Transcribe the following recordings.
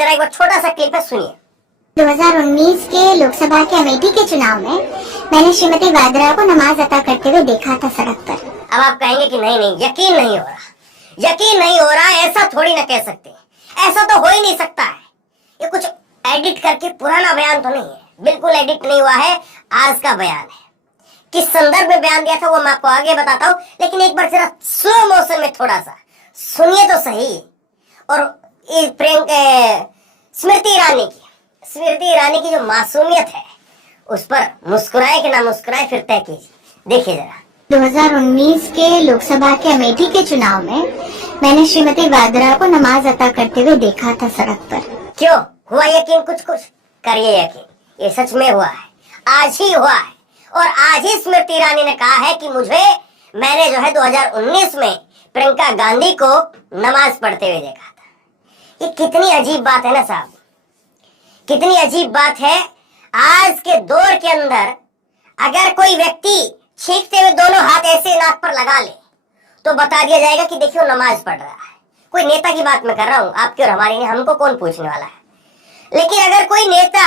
जरा एक बार छोटा सा क्लिप है, सुनिए। 2019 के लोकसभा के अमेठी के चुनाव में मैंने श्रीमती वाड्रा को नमाज अता करते हुए देखा था सड़क पर। अब आप कहेंगे कि नहीं, यकीन नहीं हो रहा, यकीन नहीं हो रहा, ऐसा थोड़ी ना कह सकते, ऐसा तो हो ही नहीं सकता है। ये कुछ एडिट करके पुराना बयान तो नहीं है, बिल्कुल एडिट नहीं हुआ है, आज का बयान है। किस संदर्भ में बयान दिया था वो मैं आपको आगे बताता हूँ, लेकिन एक बार जरा स्लो मोशन में थोड़ा सा सुनिए तो सही। और स्मृति ईरानी की जो मासूमियत है उस पर मुस्कुराए कि ना मुस्कुराए फिर तय कीजिए, देखिए जरा। 2019 के लोकसभा के अमेठी के चुनाव में मैंने श्रीमती वाड्रा को नमाज अता करते हुए देखा था सड़क पर। क्यों हुआ यकीन? कुछ करिए यकीन, ये सच में हुआ है, आज ही हुआ है। और आज ही स्मृति ईरानी ने कहा है कि मैंने जो है 2019 में प्रियंका गांधी को नमाज पढ़ते हुए देखा था। ये कितनी अजीब बात है ना साहब, कितनी अजीब बात है। आज के दौर के अंदर अगर कोई व्यक्ति छींकते हुए दोनों हाथ ऐसे नाक पर लगा ले तो बता दिया जाएगा कि देखिए वो नमाज पढ़ रहा है। कोई नेता की बात मैं कर रहा हूं, आपकी और हमारी, हमको कौन पूछने वाला है। लेकिन अगर कोई नेता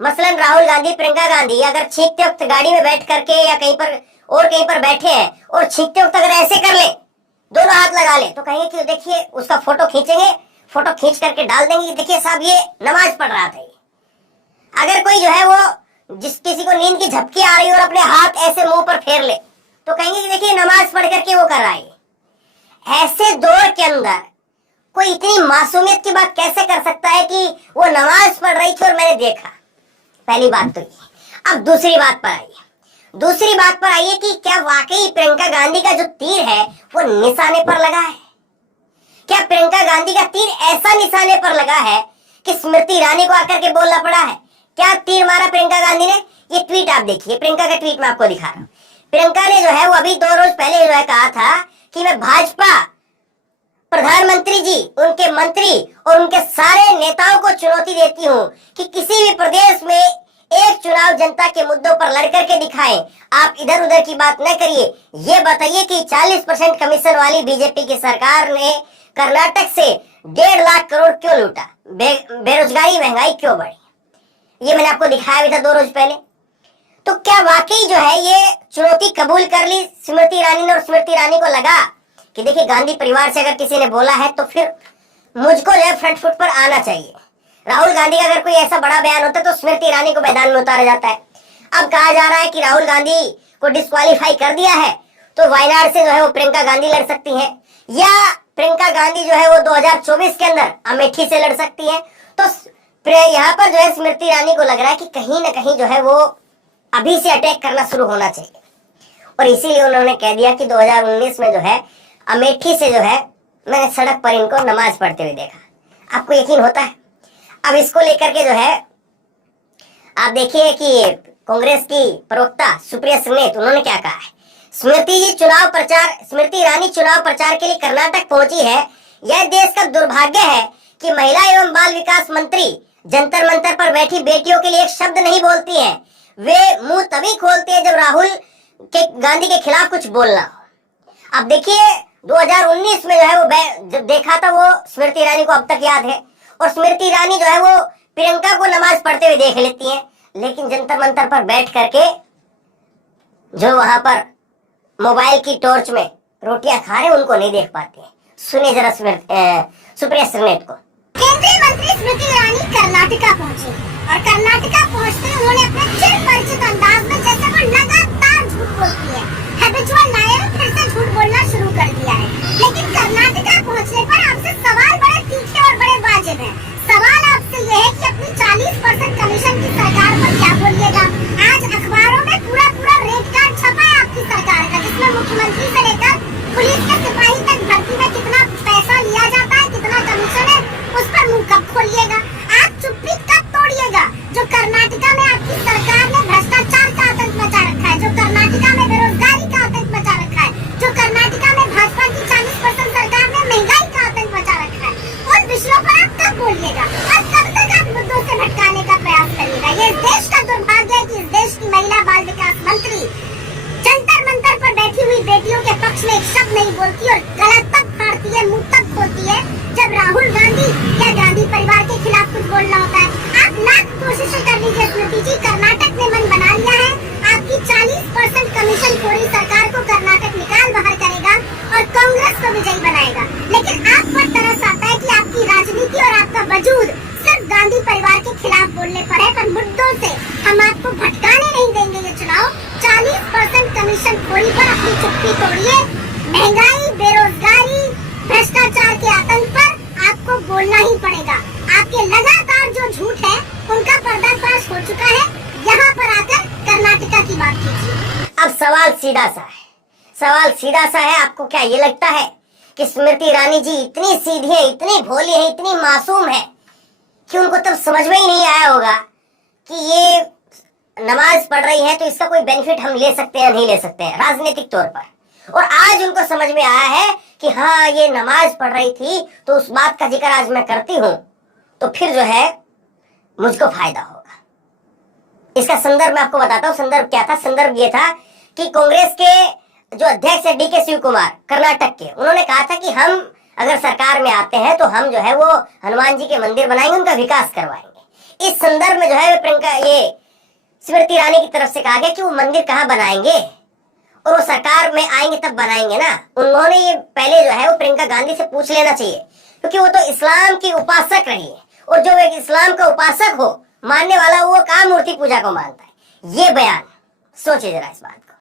मसलन राहुल गांधी, प्रियंका गांधी अगर छींकते वक्त गाड़ी में बैठ करके या कहीं पर बैठे हैं और छींकते वक्त अगर ऐसे कर ले, दोनों हाथ लगा ले, तो कहेंगे कि देखिए, उसका फोटो खींचेंगे, फोटो खींच करके डाल देंगे कि देखिए साहब ये नमाज पढ़ रहा था। अगर कोई जो है वो किसी को नींद की झपकी आ रही है और अपने हाथ ऐसे मुंह पर फेर ले तो कहेंगे कि देखिए नमाज पढ़ करके वो कर रहा है। ऐसे दौर के अंदर कोई इतनी मासूमियत की बात कैसे कर सकता है कि वो नमाज पढ़ रही थी और मैंने देखा? पहली बात तो ये। अब दूसरी बात पर आइए कि क्या वाकई प्रियंका गांधी का जो तीर है वो निशाने पर लगा है? क्या प्रियंका गांधी का तीर ऐसा निशाने पर लगा है कि स्मृति ईरानी को आकर के बोलना पड़ा है? क्या तीर मारा प्रियंका गांधी ने? ये ट्वीट आप देखिए, प्रियंका का ट्वीट मैं आपको दिखा रहा हूं। प्रियंका ने जो है वो अभी 2 रोज पहले जो है कहा था कि मैं भाजपा प्रधानमंत्री जी, उनके मंत्री और उनके सारे नेताओं को चुनौती देती हूं कि किसी भी प्रदेश में एक चुनाव जनता के मुद्दों पर लड़कर के दिखाएं। आप इधर उधर की बात न करिए। ये बताइए कि 40% कमीशन वाली बीजेपी की सरकार ने कर्नाटक से 1.5 लाख करोड़ क्यों लूटा? बेरोजगारी, महंगाई क्यों बढ़ी? ये मैंने आपको दिखाया भी था 2 रोज पहले। तो क्या वाकई जो है ये चुनौती कबूल कर ली स्मृति ईरानी ने और स्मृति ईरानी को लगा कि देखिए गांधी परिवार से अगर किसी ने बोला है तो फिर मुझको जो है फ्रंट फुट पर आना चाहिए। राहुल गांधी का अगर कोई ऐसा बड़ा बयान होता तो स्मृति ईरानी को मैदान में उतारा जाता है। अब कहा जा रहा है कि राहुल गांधी को डिस्क्वालीफाई कर दिया है तो वायनाड से जो है वो प्रियंका गांधी लड़ सकती है, या प्रियंका गांधी जो है वो 2024 के अंदर अमेठी से लड़ सकती है। तो यहाँ पर जो है स्मृति ईरानी को लग रहा है कि कहीं ना कहीं जो है वो अभी से अटैक करना शुरू होना चाहिए, और इसीलिए उन्होंने कह दिया कि 2019 में जो है अमेठी से जो है मैंने सड़क पर इनको नमाज पढ़ते हुए देखा। आपको यकीन होता है? अब इसको लेकर के जो है आप देखिए कि कांग्रेस की प्रवक्ता सुप्रिया सुले उन्होंने क्या कहा है। स्मृति ईरानी चुनाव प्रचार के लिए कर्नाटक पहुंची है। यह देश का दुर्भाग्य है कि महिला एवं बाल विकास मंत्री जंतर मंतर पर बैठी बेटियों के लिए एक शब्द नहीं बोलती हैं। वे मुंह तभी खोलते हैं जब राहुल गांधी के खिलाफ कुछ बोलना हो। अब देखिए 2019 में जो है वो जब देखा था वो स्मृति ईरानी को अब तक याद है, और स्मृति ईरानी जो है वो प्रियंका को नमाज पढ़ते हुए देख लेती हैं, लेकिन जंतर मंतर पर बैठ करके जो वहां पर मोबाइल की टॉर्च में रोटियां खा रहे उनको नहीं देख पाती हैं। सुनिए जरा सुप्रिया सुले को। केंद्रीय मंत्री स्मृति ईरानी कर्नाटका पहुंची और कर्नाटका पहुंचते उन्होंने अपने चिर परिचित अंदाज में जैसे वो लगातार झूठ बोलती है, हैबिचुअल लायर फिर से झूठ बोलना शुरू कर दिया है। लेकिन कर्नाटका पहुंचने पर आपसे सवाल बड़े तीखे और बड़े वाजिब हैं। सवाल आपसे ये है कि अपनी 40% कमीशन की सरकार पर क्या बोलिएगा? आज अखबारों में पूरा रेट कार्ड छपा है आपकी सरकार का, जिसमें मुख्यमंत्री से लेकर पुलिस के सिपाही तक भर्ती में कितना पैसा लिया जाता है, कितना कमीशन है, उस पर मुंह कब खोलिएगा? आप चुप्पी कब तोड़िएगा? जो कर्नाटका में आपकी सरकार ने भ्रष्टाचार का आतंक मचा रखा है, जो कर्नाटका में बेरोजगारी का आतंक मचा रखा है, जो कर्नाटका में भाजपा की 40% सरकार ने महंगाई का आतंक मचा रखा है, उन विषयों पर आप कब बोलिएगा और कब तक आप मुद्दों से भटकाने का प्रयास करिएगा? ये इस देश का दुर्भाग्य है कि इस देश की महिला बाल विकास मंत्री जंतर मंतर पर बैठी हुई बेटियों के पक्ष में एक शब्द नहीं बोलती और गांधी परिवार के खिलाफ बोलने पर है, पर मुद्दों से हम आपको भटकाने नहीं देंगे। ये चुनाव 40% कमीशन खोरी पर अपनी चुप्पी तोड़िए। महंगाई, बेरोजगारी, भ्रष्टाचार के आतंक पर आपको बोलना ही पड़ेगा। आपके लगातार जो झूठ है उनका पर्दाफाश हो चुका है। यहाँ पर आकर कर्नाटका की बात कीजिए। अब सवाल सीधा सा है, सवाल सीधा सा है। आपको क्या ये लगता है कि स्मृति ईरानी जी इतनी सीधी है, इतनी भोली है, इतनी मासूम है कि उनको तब समझ में ही नहीं आया होगा कि ये नमाज पढ़ रही है तो इसका कोई बेनिफिट हम ले सकते हैं नहीं ले सकते हैं राजनीतिक तौर पर। और आज उनको समझ में आया है कि हाँ ये नमाज पढ़ रही थी तो उस बात का जिक्र आज मैं करती हूँ तो फिर जो है मुझको फायदा होगा। इसका संदर्भ मैं आपको बताता हूँ। संदर्भ क्या था? संदर्भ ये था कि कांग्रेस के जो अध्यक्ष है DK शिव कुमार कर्नाटक के, उन्होंने कहा था कि हम अगर सरकार में आते हैं तो हम जो है वो हनुमान जी के मंदिर बनाएंगे, उनका विकास करवाएंगे। इस संदर्भ में जो है प्रियंका ये स्मृति ईरानी की तरफ से कहा गया कि वो मंदिर कहाँ बनाएंगे और वो सरकार में आएंगे तब बनाएंगे ना। उन्होंने ये पहले जो है वो प्रियंका गांधी से पूछ लेना चाहिए, क्योंकि वो तो इस्लाम की उपासक रही है और जो एक इस्लाम का उपासक हो मानने वाला वो कहाँ मूर्ति पूजा को मानता है। ये बयान सोचिए जरा इस बात को।